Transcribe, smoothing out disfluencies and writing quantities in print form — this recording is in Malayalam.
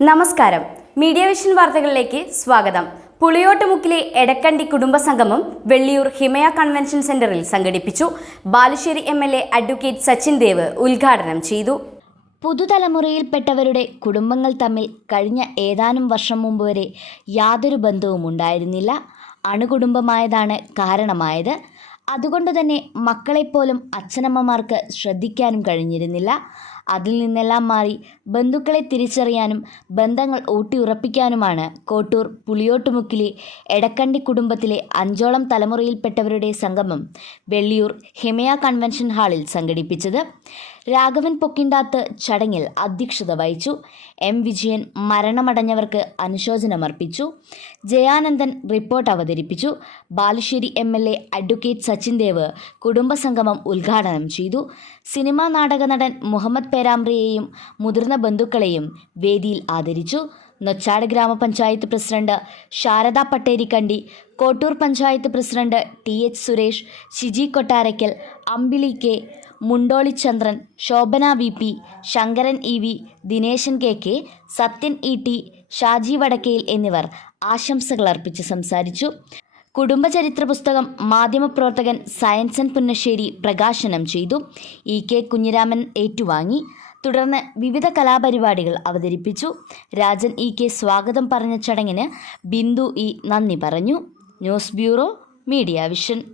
നമസ്കാരം. മീഡിയ വിഷൻ വാർത്തകളിലേക്ക് സ്വാഗതം. പുളിയോട്ടുമുക്കിലെ എടക്കണ്ടി കുടുംബസംഗമം വെള്ളിയൂർ ഹിമയ കൺവെൻഷൻ സെന്ററിൽ സംഘടിപ്പിച്ചു. ബാലുശ്ശേരി MLA അഡ്വക്കേറ്റ് സച്ചിൻ ദേവ് ഉദ്ഘാടനം ചെയ്തു. പുതുതലമുറയിൽപ്പെട്ടവരുടെ കുടുംബങ്ങൾ തമ്മിൽ കഴിഞ്ഞ ഏതാനും വർഷം മുമ്പ് വരെ യാതൊരു ബന്ധവും ഉണ്ടായിരുന്നില്ല. അണുകുടുംബമായതാണ് കാരണമായത്. അതുകൊണ്ടുതന്നെ മക്കളെപ്പോലും അച്ഛനമ്മമാർക്ക് ശ്രദ്ധിക്കാനും കഴിഞ്ഞിരുന്നില്ല. അതിൽ നിന്നെല്ലാം മാറി ബന്ധുക്കളെ തിരിച്ചറിയാനും ബന്ധങ്ങൾ ഊട്ടിയുറപ്പിക്കാനുമാണ് കോട്ടൂർ പുളിയോട്ടുമുക്കിലെ എടക്കണ്ടി കുടുംബത്തിലെ 5ഓളം തലമുറയിൽപ്പെട്ടവരുടെ സംഗമം വെള്ളിയൂർ ഹിമയ കൺവെൻഷൻ ഹാളിൽ സംഘടിപ്പിച്ചത്. രാഘവൻ പൊക്കിണ്ടാത്ത് ചടങ്ങിൽ അധ്യക്ഷത വഹിച്ചു. M. വിജയൻ മരണമടഞ്ഞവർക്ക് അനുശോചനമർപ്പിച്ചു. ജയാനന്ദൻ റിപ്പോർട്ട് അവതരിപ്പിച്ചു. ബാലുശ്ശേരി MLA അഡ്വക്കേറ്റ് സച്ചിൻ ദേവ് കുടുംബസംഗമം ഉദ്ഘാടനം ചെയ്തു. സിനിമാ നാടക നടൻ മുഹമ്മദ് പേരാമ്പ്രയെയും മുതിർന്ന ബന്ധുക്കളെയും വേദിയിൽ ആദരിച്ചു. Nochad grama panchayat president Sharada Patterikkandi, Kottoor panchayat president TH Suresh, Shiji Kottarakkal, Ambili K, Mundoli Chandran, Shobhana VP, Sankaran EV, Dineshan KK, Sathyan ET, Shaji Vadakkayil എന്നിവർ ആശംസകൾ അർപ്പിച്ച് സംസാരിച്ചു. കുടുംബചരിത്ര പുസ്തകം മാധ്യമപ്രവർത്തകൻ സയൻസൻ പുന്നശ്ശേരി പ്രകാശനം ചെയ്തു. EK കുഞ്ഞിരാമൻ ഏറ്റുവാങ്ങി. തുടർന്ന് വിവിധ കലാപരിപാടികൾ അവതരിപ്പിച്ചു. രാജൻ EK സ്വാഗതം പറഞ്ഞ ചടങ്ങിന് ബിന്ദു E നന്ദി പറഞ്ഞു. News bureau, media vision.